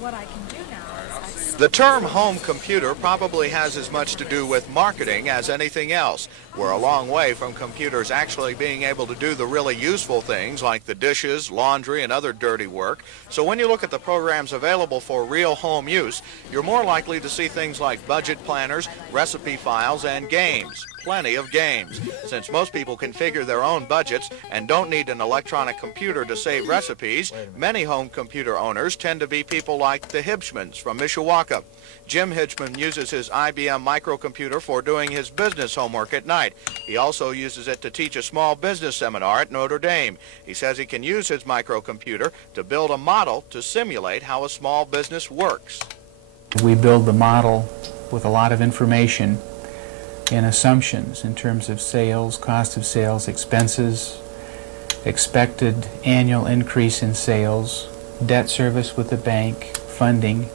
what I can do now is The term home computer probably has as much to do with marketing as anything else. We're a long way from computers actually being able to do the really useful things like the dishes, laundry, and other dirty work. So when you look at the programs available for real home use, you're more likely to see things like budget planners, recipe files, and games. Plenty of games. Since most people can figure their own budgets and don't need an electronic computer to save recipes, many home computer owners tend to be people like the Hibschmans from Mishawaka. Jim Hibschman uses his IBM microcomputer for doing his business homework at night. He also uses it to teach a small business seminar at Notre Dame. He says he can use his microcomputer to build a model to simulate how a small business works. We build the model with a lot of information and assumptions in terms of sales, cost of sales, expenses, expected annual increase in sales, debt service with the bank, funding.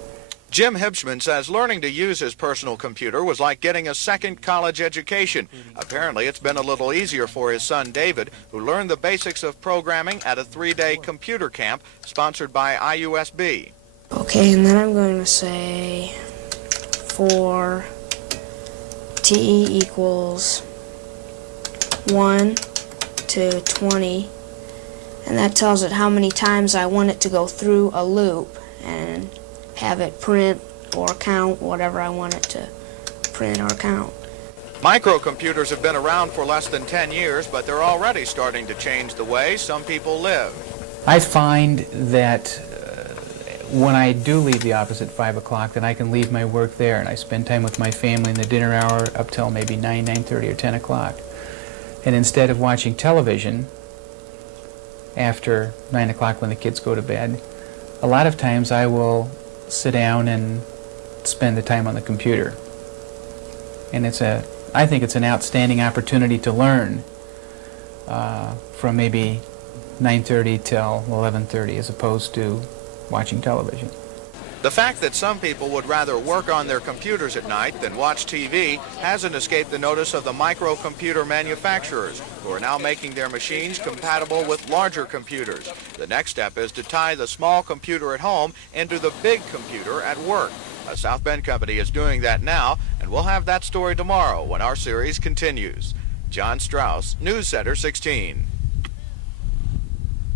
Jim Hibschman says learning to use his personal computer was like getting a second college education. Apparently, it's been a little easier for his son David, who learned the basics of programming at a 3-day computer camp sponsored by IUSB. Okay, and then I'm going to say for TE equals 1 to 20, and that tells it how many times I want it to go through a loop and have it print or count whatever I want it to print or count. Microcomputers have been around for less than 10 years, but they're already starting to change the way some people live. I find that when I do leave the office at 5 o'clock, then I can leave my work there and I spend time with my family in the dinner hour up till maybe 9, 9:30 or 10 o'clock. And instead of watching television after 9 o'clock when the kids go to bed, a lot of times I will sit down and spend the time on the computer. And I think it's an outstanding opportunity to learn from maybe 9:30 till 11:30 as opposed to watching television. The fact that some people would rather work on their computers at night than watch TV hasn't escaped the notice of the microcomputer manufacturers, who are now making their machines compatible with larger computers. The next step is to tie the small computer at home into the big computer at work. A South Bend company is doing that now, and we'll have that story tomorrow when our series continues. John Straus, News Center 16.